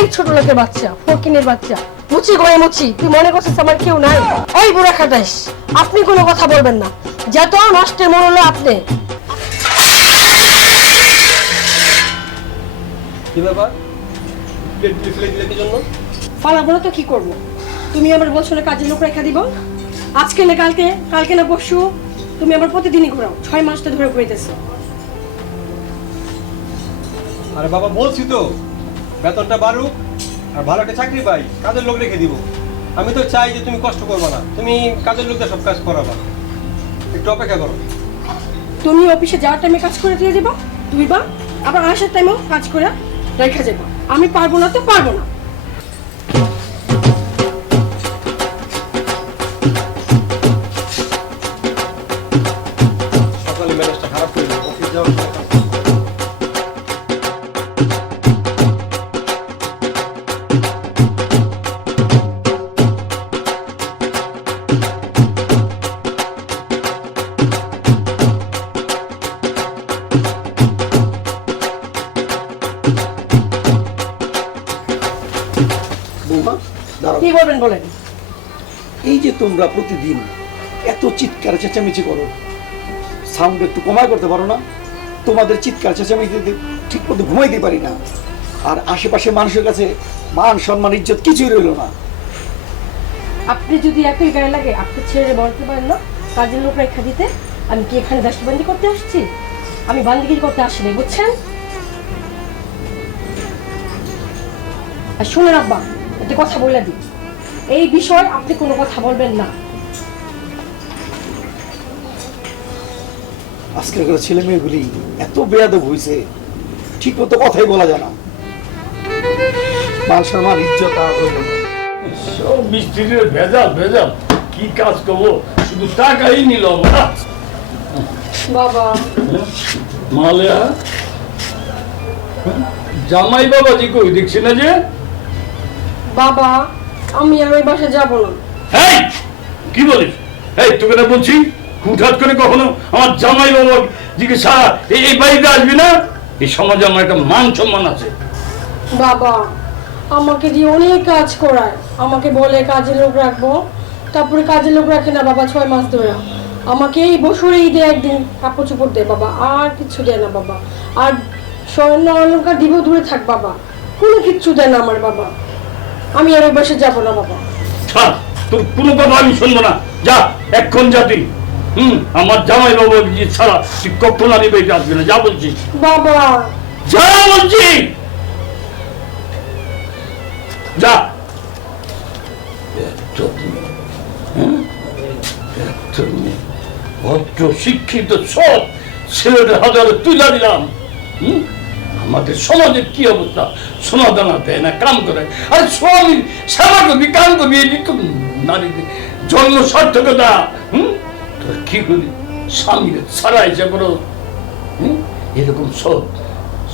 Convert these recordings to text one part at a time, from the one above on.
এই ছোট লোকের বাচ্চা, ফকিনের বাচ্চা, মুচি গয়ে মুচি, তুই মনে করছিস আমার কেউ নাই? এই বুড়া খাটাইস, আপনি কোনো কথা বলবেন না, যত নষ্টের মন হলো আপনি। কি ব্যাপার? প্লেট ফেলে দিলে কি জন্য? ফালাবো না তো কি করবো? তুমি আবার বলছো না কাজের লোক রেখা দিব, আজকে না কালকে, কালকে না পরশু, তুমি আবার প্রতিদিনই ঘোরাও, 6 মাসটা ধরে ঘুরাইতেছো। আরে বাবা বলছি তো বেতনটা বাড়ুক আর ভালো একটা চাকরি পাই, কাজের লোক রেখে দিব। আমি তো চাই যে তুমি কষ্ট করবে না, তুমি কাজের লোকদের সব কাজ করাবা, একটু অপেক্ষা করো। তুমি অফিসে যাওয়ার টাইমে কাজ করে দিয়ে যাবা, ধুইবা, আবার আসার টাইমেও কাজ করে রেখে যাবা। আমি পারবো না তো পারবো না। সকালে মেজাজটা খারাপ করে দিল, অফিস যাওয়ার সময় কাজ। বৌমা দাঁড়াও। কি বলবেন বলেন। এই যে তোমরা প্রতিদিন এত চিৎকার চেঁচামেচি করো, সাউন্ড একটু কমায় করতে পারো না? তোমাদের চিৎকার চেঁচামেচিতে ঠিক মতো ঘুমাইতে পারি না, আর আশেপাশে মানুষের কাছে মান সম্মান ইজ্জত কিছুই রইল না। আপনি যদি একই গায়ে লাগে আপনি ছেড়ে বলতে পারেন না কাজের লোক রেখা দিতে? আমি কি এখানে দাসবন্দি করতে আসছি? আমি বান্দিগিরি করতে আসিনি, বুঝছেন? আর শুনুন আব্বা, একটা কথা বলে দিই, এই বিষয়ে আপনি কোনো কথা বলবেন না। আজকালকার ছেলে মেয়েগুলি এত বেয়াদব হয়েছে, ঠিক মতো কথাই বলা যায় না, মান সম্মান ইজ্জত আর রইল না। সব মিস্ত্রির ভেজাল ভেজাল, কি কাজ করবো, শুধু টাকাই নিল আমরা। বাবা মালেয়া জামাই বাবাজি কই দেখছি না যে? বাবা আমি আর ওই বাসায় যাবো না। এই কি বলিস? এই তোকে না বলছি হুটহাট করে কখনো আমার জামাই বাবা জিজ্ঞাসা এই বাড়িতে আসবি না। এই সমাজে আমার একটা মান সম্মান আছে। বাবা আমাকে দিয়ে অনেক কাজ করায়, আমাকে বলে কাজের লোক রাখবো, তারপরে কাজের লোক রাখে না বাবা 6 মাস ধরে। আমাকে এই বছরে ঈদে একদিন কাপড় চোপড় দেয় বাবা, আর কিছু দেয় না বাবা। আর স্বর্ণ অলঙ্কার দিব দূরে থাক বাবা, কোনো কিচ্ছু দেয় না আমার বাবা। আমি আর ওই বাসে যাবো না বাবা। ছাড়, তোর কোনো কথা আমি শুনবো না। যা এক্ষণ যা তুই। আমার জামাই বাবা ছাড়া তুই কখনো আমি বেরিয়ে আসবি না। যা বলছি বাবা যা বলছি, যা। ভদ্র শিক্ষিত সব ছেলেদের হাজারে তুলে দিলাম। আমাদের সমাজের কি অবস্থা, সোনা দানা দেয় না, কাম করে। আর স্বামী সেবা করবি, কাম করবি, নারীদের জন্ম সার্থকতা। তোর কি করি, স্বামীর ছাড়া ইচ্ছা করো। এরকম সব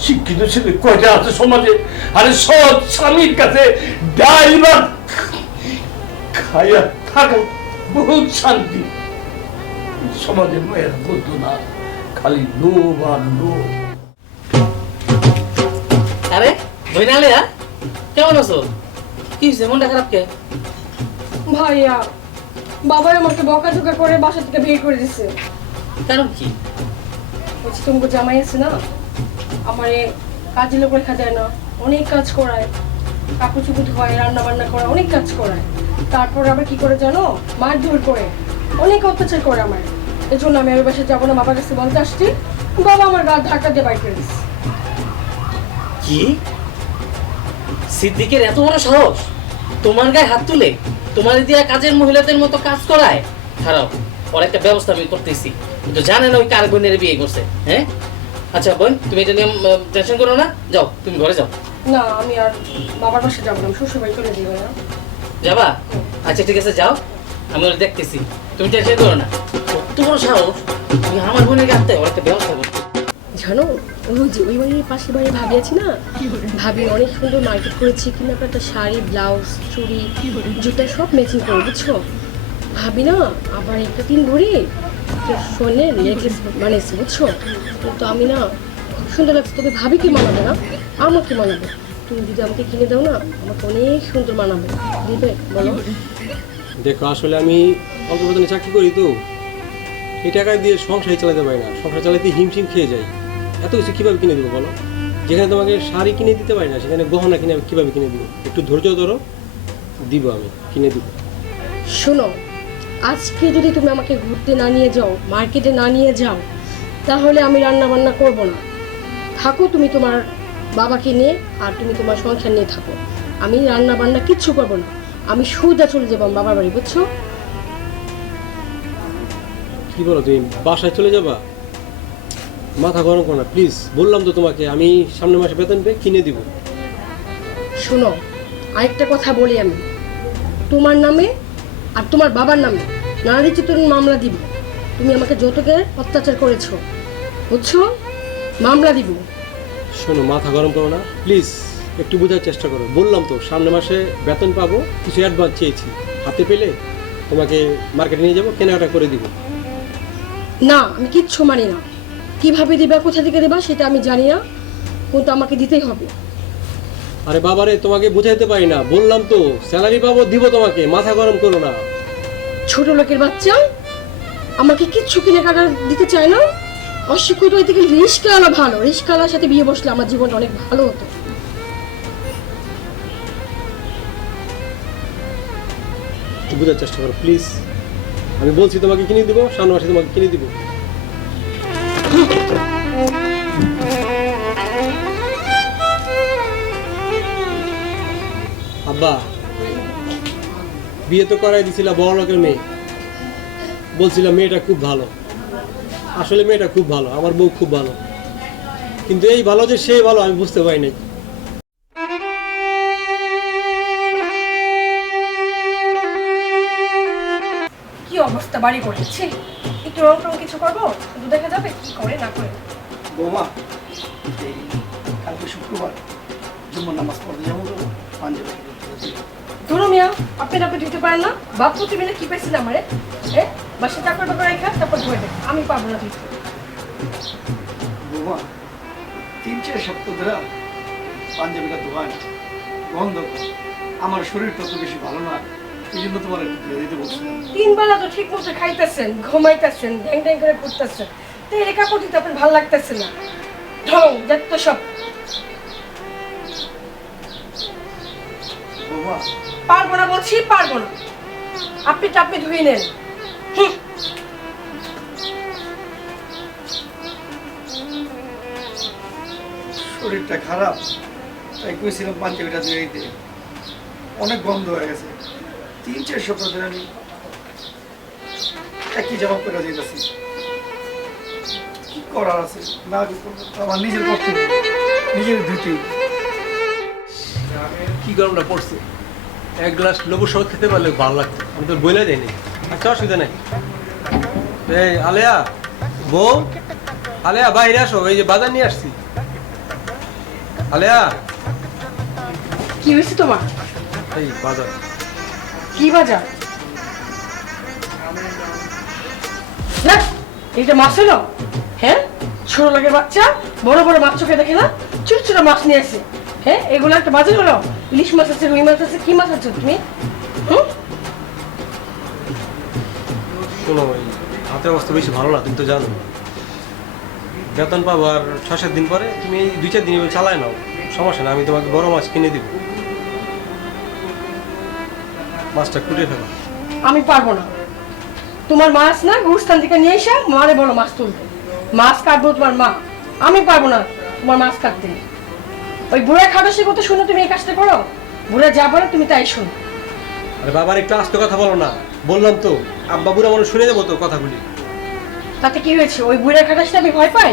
শিক্ষিত ছেলে কয়টা আছে সমাজে? আরে সব স্বামীর কাছে ডাল ভাত খাইয়া থাকা বহুত শান্তি। সমাজের মেয়ের বলতো না, খালি লোভ আর লোভ। আরে বইনালে কেমন আছো? কি হয়েছে, মনটা খারাপ কে? ভাইয়া বাবা আমাকে বকাঝকা করে বাসা থেকে বের করে দিছে। কারণ কি? বলছি তুমি জামাই আছে না, আমার কাজের লোক রেখা দেয় না, অনেক কাজ করায়, কাপড় চুপড় ধোয়, রান্না বান্না করায়, অনেক কাজ করায়। তারপর আবার কি করে জানো, মারধর করে, অনেক অত্যাচার করে আমার। এই জন্য আমি আর ওই বাসায় যাবো না, বাবার কাছে বলতে আসছি। বাবা আমার গা ধাক্কা দিয়ে বাইর করে দিচ্ছে। কি সিদ্দিকের এত বড় সাহস তোমার গায়ে হাত তুলে তোমার দিয়া কাজের মহিলাদের মতো কাজ করায়? খারাপ, ওর একটা ব্যবস্থা আমি করতেছি। কিন্তু জানে না ওই কার বোনের বিয়ে করছে। হ্যাঁ আচ্ছা বোন, তুমি এটা নিয়ে টেনশন করো না, যাও তুমি ঘরে যাও। না আমি আর বাবার বাসায় যাবো না, শ্বশুর বাড়ি চলে যাবো না। যাবা? আচ্ছা ঠিক আছে যাও, আমি ওরা দেখতেছি, তুমি টেনশন করো না। কত বড় সাহস, তুমি আমার বোনের গাতে ওর একটা ব্যবস্থা করছো। জানো ওই যে ওই বাড়ির পাশের বাড়ি ভাবি আছে না, ভাবি অনেক সুন্দর মার্কেট করেছি, কিনা একটা শাড়ি, ব্লাউজ, চুড়ি, জুতা সব ম্যাচিং করে, বুঝছো? ভাবি না আবার একটা দিন ঘুরি সোনের নেকলেস বানিয়েছি, বুঝছো? কিন্তু আমি না খুব সুন্দর লাগছে, তবে ভাবি কি মানাবে না, আমাকে মানাবে। তুমি যদি আমাকে কিনে দাও না আমাকে অনেক সুন্দর মানাবে, দিবে বলো? দেখো আসলে আমি অল্প বেতনে চাকরি করি তো, এই টাকা দিয়ে সংসার চালাতে পারি না, সংসার চালাতে হিমশিম খেয়ে যাই। এত কিছু কীভাবে কিনে দেবো বলো? যেখানে তোমাকে শাড়ি কিনে দিতে পারি না সেখানে গহনা কিনে কীভাবে কিনে দিব? একটু ধৈর্য ধরো, দিব, আমি কিনে দিব। শোনো, আজকে যদি তুমি আমাকে ঘুরতে না নিয়ে যাও, মার্কেটে না নিয়ে যাও, তাহলে আমি রান্না বান্না করব না। থাকো তুমি তোমার বাবাকে নিয়ে, আর তুমি তোমার সংসার নিয়ে থাকো। আমি রান্না বান্না কিচ্ছু করবো না, আমি সোজা চলে যাবো আমার বাবার বাড়ি, বুঝছো? কি বলো, তুমি বাসায় চলে যাবা? মাথা গরম করো না প্লিজ, বললাম তো তোমাকে আমি সামনের মাসে বেতন পেয়ে কিনে দিব। শোনো, আরেকটা কথা বলি আমি, তোমার নামে আর তোমার বাবার নামে নারী চিত্রণ মামলা দিব। তুমি আমাকে যৌতুকের অত্যাচার করেছো, বুঝছো? মামলা দিব। শোনো, মাথা গরম করো না প্লিজ, একটু বোঝার চেষ্টা করো। বললাম তো সামনের মাসে বেতন পাবো, কিছু অ্যাডভান্স চেয়েছি, হাতে পেলে তোমাকে মার্কেটে নিয়ে যাবো, কেনাকাটা করে দিব। না, আমি কিচ্ছু মানি না। কিভাবে দিবা, কোথা থেকে দেবা সেটা আমি জানি না, কিন্তু আমাকে দিতেই হবে। আরে বাবারে, তোমাকে বুঝাইতে পারি না, বললাম তো স্যালারি পাবো, দিব তোমাকে, মাথা গরম করো না। ছোট লোকের বাচ্চা আমাকে কিচ্ছু কিনে কাটা দিতে চায় না। অশিক্ষিত হয়ে থেকে রিস্কাওয়ালা ভালো, রিস্কাওয়ালার সাথে বিয়ে বসলে আমার জীবনটা অনেক ভালো হতো। একটু বোঝার চেষ্টা করো প্লিজ, আমি বলছি তোমাকে কিনে দিব, সামনের মাসে তোমাকে কিনে দিব। আব্বা, বিয়ে তো করাই দিছিল বড় লোকের মেয়ে, বলছিলাম মেয়েটা খুব ভালো। আসলে মেয়েটা খুব ভালো, আমার বউ খুব ভালো, কিন্তু এই ভালো যে সে ভালো আমি বুঝতে পারি নাই। কি অবস্থা বাড়ি করেছি, একটু রং টং কিছু করবো, শুধু দেখা যাবে কি করে না করে। বৌমা, এই কালকে শুক্রবার জুম্মার নামাজ পড়তে যাবো তো পাঞ্জাবে। ধরো মিয়া, আপনি দিতে পারেন না? বাপ প্রতি মিলে কি পেয়েছিল আমারে? বাসে চাকর বাকর রেখা তারপর ধুয়ে দেবে, আমি পারবো না দিতে। বৌমা, 3-4 সপ্তাহ ধরে পাঞ্জাবিটা দোকান গন্ধ, আমার শরীরটা তো বেশি ভালো না, এই জন্য তোমার একটু ধুয়ে দিতে বলছিলাম। 3 বেলা তো ঠিক মতো খাইতেছেন, ঘুমাইতেছেন, ড্যাং ড্যাং করে ঘুরতেছেন, তো এই কাপড় দিতে আপনার ভালো লাগতেছে না। ঢং যত সব। বৌমা, পারবো না বলছি, পারবো না। আপনি ধুয়ে নেন। হুম। শরীরটা খারাপ, তাই কইছিলাম পাঞ্জাবিটা ধুয়ে দিতে, অনেক গন্ধ হয়ে গেছে। 3-4 সপ্তাহ ধরে আমি একই জামা পরে যেতেছি, কি করার আছে? না আমার নিজের কর্তব্য, নিজের ধুতি। কি গরমটা পড়ছে, এক গ্লাস লেবু শরবত খেতে পারলে ভালো লাগতো, আমি তো বলে যাইনি। আচ্ছা অসুবিধা নেই। এই আলেয়া, বউ আলেয়া বাইরে আসো, এই যে বাজার নিয়ে আসছি। আলেয়া, কি হয়েছে তোমার? এই বাজার। কি বাজার? না, এটা মাছ হলো? হ্যাঁ, ছোট লোকের বাচ্চা বড় বড় মাছ চোখে দেখে না, ছোট ছোট মাছ নিয়ে আসে। হ্যাঁ, এগুলো একটা বাজার হলো? ইলিশ মাছ আছে, রুই মাছ আছে, কি মাছ আছে তুমি? শোনো, এই হাতের অবস্থা বেশি ভালো না, তুমি তো জানো। বেতন পাবো আর 6-7 দিন পরে, তুমি এই 2-4 দিন চালায় নাও, সমস্যা না, আমি তোমাকে বড় মাছ কিনে দিব। মাছটা কুটে ফেলো। আমি পারবো না। তোমার মাছ না গুরস্থান থেকে নিয়ে এসে মারে বলো মাছ তুলতে, মাছ কাটবো তোমার মা, আমি পারবো না তোমার মাছ কাটতে। ওই বুড়া খাটাসের কথা শুনে তুমি এই কাজটা করো? বুড়া যা বলে তুমি তাই শোনো। আরে বাবার একটু আস্তে কথা বলো না, বললাম তো আব্বা বুড়া মনে শুনে যাবো তো কথাগুলি। তাতে কি হয়েছে? ওই বুড়া খাটাসটা আমি ভয় পাই?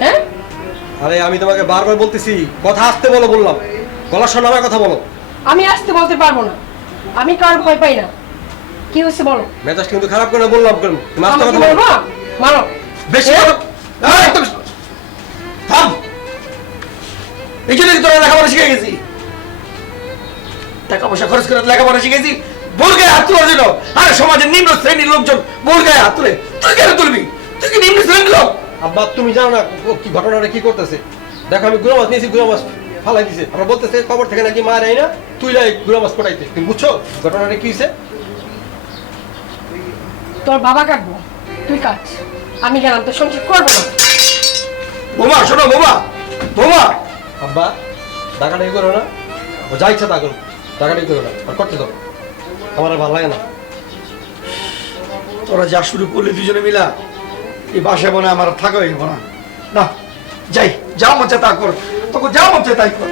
হ্যাঁ, আরে আমি তোমাকে বারবার বলতেছি কথা আস্তে বলো, বললাম গলা শোনাবার কথা বলো। আমি আসতে বলতে পারবো না, আমি কার ভয় পাই না। কি হয়েছে বলো? মেজাজ কিন্তু খারাপ করে বললাম, তুমি আস্তে আমাকে কথা বলো। বলবো? মারো। বেশি হ্যাঁ? এই, একদম থাম, এই জন্য কি তোরা লেখাপড়া শিখে গেছি? টাকা পয়সা খরচ করে লেখাপড়া শিখেছি, বোর গায়ে হাত তোলার জন্য। আরে সমাজের নিম্ন শ্রেণীর লোকজন বোর গায়ে হাত তুলে, তুই কেন তুলবি? তুই কি নিম্ন শ্রেণীর লোক? আব্বা তুমি জানো না ও কি ঘটনাটা কি করতেছে? দেখো আমি গুঁড়ো মাছ নিয়েছি, গুঁড়ো মাছ ফালাই দিছে। আমরা বলতেছে কবর থেকে নাকি মা নেই না, তুই লাই গুড়া মাছ পটাইতে। তুমি বুঝছো ঘটনাটা কি হয়েছে? তোর বাবা কাটবো, তুই কাট। আমি গেলাম, তোর সংসার করবো না। বোমা শোনো, বোমা বোমা। আব্বা টাকাটাই করো না, ও যা ইচ্ছা তা করো, টাকাটাই করো না, আর করতে দাও, আমার আর ভালো লাগে না। তোরা যা শুরু করলি দুজনে মিলা, এই বাসায় মনে হয় আমার থাকা হইব না। না যাই, যা মন চায় তা কর, তোকে যা মন চায় তাই কর।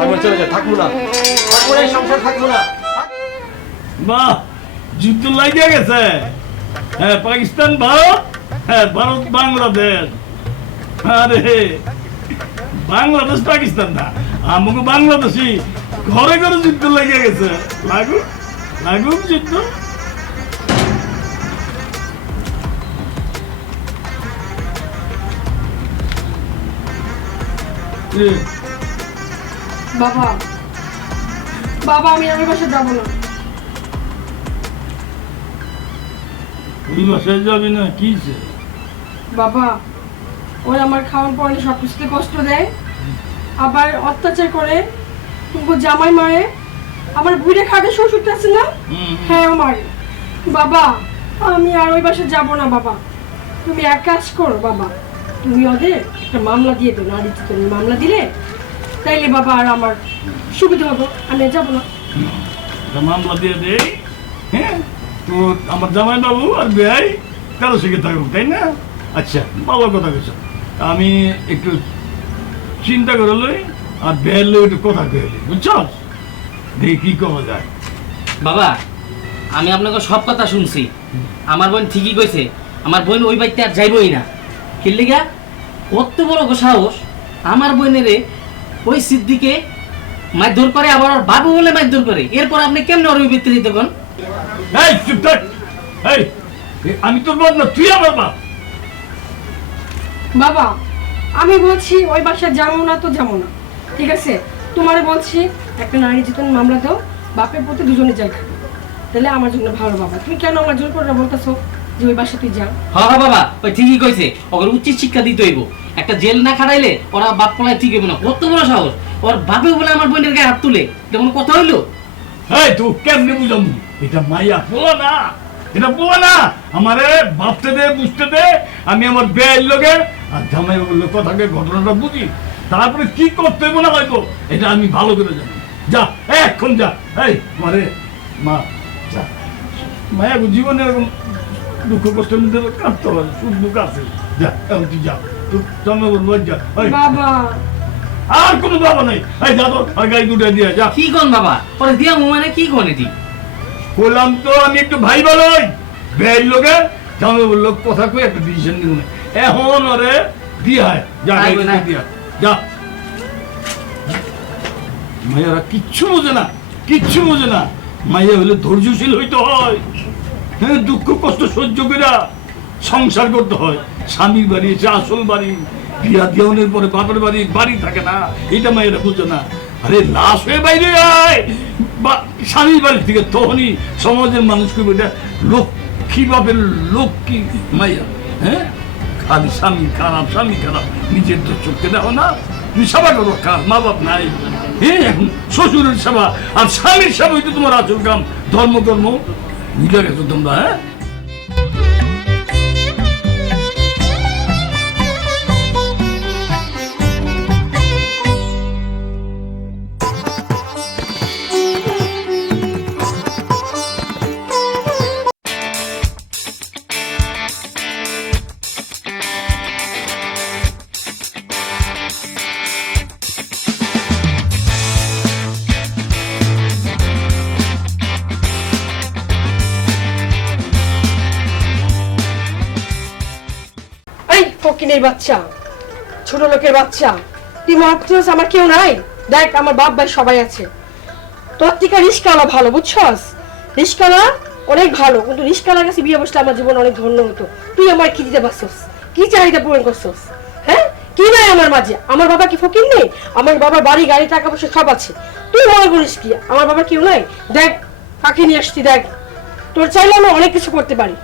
আমি চলে যাই, থাকবো না, থাকবো না, এই সংসার থাকবো না। বাহ, যুদ্ধ লাগিয়ে গেছে। হ্যাঁ, পাকিস্তান ভারত, হ্যাঁ ভারত বাংলাদেশ। আরে বাংলাদেশ পাকিস্তান না, আমাকে বাংলাদেশি ঘরে ঘরে যুদ্ধ লাগিয়ে গেছে। লাগুক লাগুক যুদ্ধ। এ, বাবা, বাবা আমি আমার বাসায় যাবো না। ওই বাসায় যাবি না? কি বাবা, ওরা আমার খাওয়ান পড়ানো সব কিছুতে কষ্ট দেয়, আবার অত্যাচার করে, জামাই মারে, আমার বুড়ে খাটে শ্বশুরটা আছে না, হ্যাঁ আমার। বাবা আমি আর ওই বাসায় যাবো না বাবা। তুমি এক কাজ করো বাবা, তুমি ওদের একটা মামলা দিয়ে দেবো, নারীতে তুমি মামলা দিলে তাইলে বাবা আর আমার সুবিধা হবে, আমি আর যাবো না। মামলা দিয়ে দেই। হ্যাঁ, তো আমার জামাই বাবু আর বেয়াই কারো শিখে থাকুক, তাই না? আচ্ছা, ভালো কথা বলছো। আমি একটু চিন্তা করে লই আর বেয়ার লই একটু কথা কয়ে লই, বুঝছ? দেখি কি করা যায়। বাবা আমি আপনাকে সব কথা শুনছি, আমার বোন ঠিকই কইছে, আমার বোন ওই বাড়িতে আর যাইবই না। কিল্লিগা কত বড় সাহস আমার বোনের ওই সিদ্দিকে মারধর করে, আবার ওর বাবু বলে মারধর করে, এরপর আপনি কেমনে ওর ওই ব্যক্তি দিতে কোন? এই চুপ থাক। এই আমি তোর বাপ না, তুই আমার বাপ। বাবা আমি বলছি ওই বাসায় যাবো না তো যাবো না, ঠিক আছে? তোমারে বলছি একটা নারী জীবন মামলা দাও, বাপের প্রতি দুজনে যাই খাবে, তাহলে আমার জন্য ভালো। বাবা তুমি কেন আমার জোর করে বলতেছো যে ওই বাসা তুই যা? হ্যাঁ হ্যাঁ বাবা, ওই ঠিকই কইছে, ওর উচিত শিক্ষা দিতে হইব। একটা জেল না খাটাইলে ওরা বাপ পলায় ঠিক হইব না। কত বড় সাহস, ওর বাপে বলে আমার বোনের গায়ে হাত তুলে, এটা কোনো কথা হইলো? এই তুই কেমনে বুঝামু? এটা মাইয়া বলা না, এটা বলা না। আমারে ভাবতে দে, বুঝতে দে। আমি আমার বেয়ের লোকে আর জামাই বাবুর কথাকে ঘটনাটা বুঝি, তারপরে কি করতে হইব না হইব এটা আমি ভালো করে জানি। যা এখন যা। এই মারে মা যা, মায়া জীবনে এরকম দুঃখ কষ্টের মধ্যে কাঁদতে হয়, সুখ দুঃখ আছে। যা এখন তুই যা, তুই জামাই বাবুর লজ্জা। এই, বাবা আর কোনো বাবা নাই। এই যা তো, আর গাড়ি দুটো দিয়ে যা। কি কোন বাবা, ওরে দিয়া মানে কি কোন এটি? বললাম তো আমি একটু ভাই বলই, বের লোকে জামে বললো কথা কই একটা ডিসিশন দিব না। এখন ওরে দিয়া যা, দিয়া যা। মায়েরা কিচ্ছু বোঝে না, কিচ্ছু বোঝে না। মাইয়া হলে ধৈর্যশীল হইতে হয়, হ্যাঁ, দুঃখ কষ্ট সহ্য করে সংসার করতে হয়। স্বামীর বাড়ি এসে আসল বাড়ি, বিয়া দেওয়ানোর পরে বাপের বাড়ি বাড়ি থাকে না, এটা মায়েরা বুঝে না। আরে লাশ হয়ে বাইরে আয় স্বামীর বাড়ি থেকে, তখনই সমাজের মানুষকে বলে লক্ষ্মী বাপের লক্ষ্মী মাইয়া। হ্যাঁ, খালি স্বামী খারাপ, স্বামী খারাপ, নিজের তো চোখকে দেখো না। তুমি সেবা করো, মা বাপ নাই, হ্যাঁ, এখন শ্বশুরের সেবা আর স্বামীর সেবা হইতে তোমার আসল কাম। ধর্মকর্ম মিলে গেছো তোমরা। হ্যাঁ, এই ফকিনের বাচ্চা, ছোট লোকের বাচ্চা, তুই ভাবছিস আমার কেউ নাই? দেখ আমার বাপ ভাই সবাই আছে। তোর থেকে রিস্কাওয়ালা ভালো, বুঝছস? রিস্কাওয়ালা অনেক ভালো, কিন্তু রিস্কাওয়ালার কাছে বিয়ে বসলে আমার জীবন অনেক ধন্য হতো। তুই আমার কি দিতে পারছস? কি চাহিদা পূরণ করছস? হ্যাঁ, কি নাই আমার মাঝে? আমার বাবা কি ফকির নেই? আমার বাবার বাড়ি গাড়ি টাকা পয়সা সব আছে। তুই মনে করিস কি আমার বাবার কেউ নাই? দেখ কাকে নিয়ে আসছি, দেখ তোর চাইলে আমি অনেক কিছু করতে পারি।